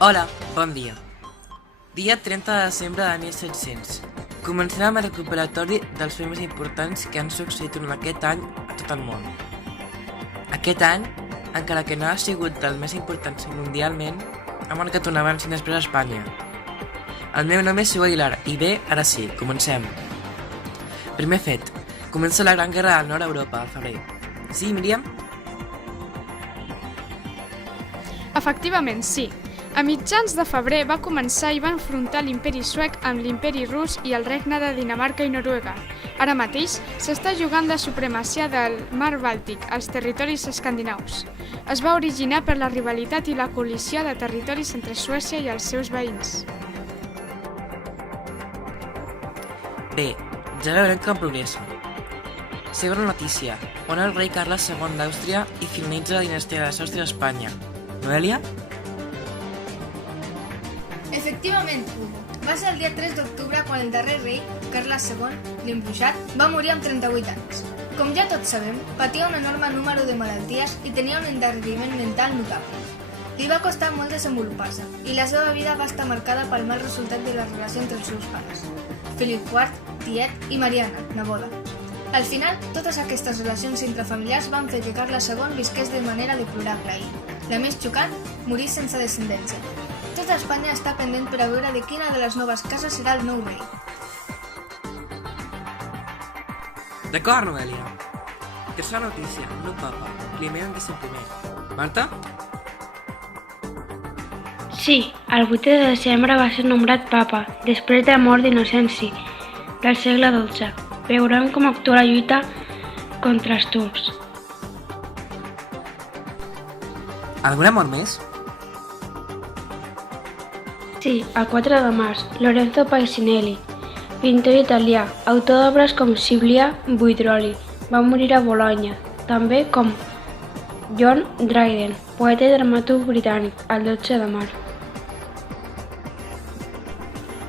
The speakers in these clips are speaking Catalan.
Hola, bon dia. Dia 30 de desembre de 1700. Comencem amb el recuperatori dels fets més importants que han succeït durant aquest any a tot el món. Aquest any, encara que no ha sigut dels més importants mundialment, ha marcat un abans i després a Espanya. El meu nom és Siu Aguilar i bé, ara sí, comencem. Primer fet, comença la Gran Guerra del Nord a Europa, al febrer. Sí, Míriam? Efectivament, sí. A mitjans de febrer va començar i va enfrontar l'imperi suec amb l'imperi rus i el regne de Dinamarca i Noruega. Ara mateix s'està jugant la supremacia del mar Bàltic als territoris escandinaus. Es va originar per la rivalitat i la col·lisió de territoris entre Suècia i els seus veïns. Bé, ja veurem com progressa. Segona notícia, on el rei Carles II d'Àustria i finalitza la dinastia de Àustria a Espanya. Noelia? Efectivament, Hugo. Va ser el dia 3 d'octubre quan el darrer rei, Carles II, l'Embruixat, va morir amb 38 anys. Com ja tots sabem, patia un enorme número de malalties i tenia un endarreriment mental notable. Li va costar molt desenvolupar-se i la seva vida va estar marcada pel mal resultat de la relació entre els seus pares, Felip IV, tiet, i Mariana, neboda. Al final, totes aquestes relacions intrafamiliars van fer que Carles II visqués de manera deplorable i, la més xocant, morís sense descendència. Tota Espanya està pendent per a veure de quina de les noves cases serà el nou rei. D'acord, Noelia. Tercera notícia, nou papa, Climent XI. Marta? Sí, el 8 de desembre va ser nombrat papa, després de la mort d'Innocenci, del segle XII. Veurem com actua la lluita contra els turcs. Alguna mort més? Sí, el 4 de març, Lorenzo Paganelli, pintor italià, autor d'obres com Sibilla, Buidroli, va morir a Bolonya, també com John Dryden, poeta i dramaturg britànic, el 12 de març.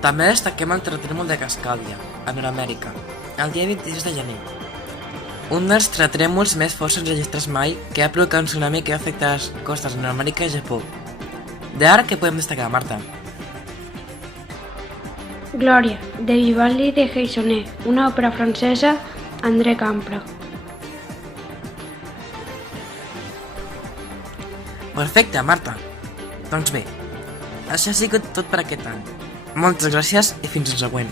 També destaquem el terratrèmol de Cascàdia, a Nord-amèrica, el dia 26 de gener. Un dels terratrèmols més forts enregistrats mai que va provocar un tsunami que va afectar les costes de Nord-amèrica i Japó. D'ara, què podem destacar, Marta? Glòria, de Vivaldi de Geyssonnet, una òpera francesa, André Campra. Perfecte, Marta. Doncs bé, això ha sigut tot per aquest any. Moltes gràcies i fins al següent.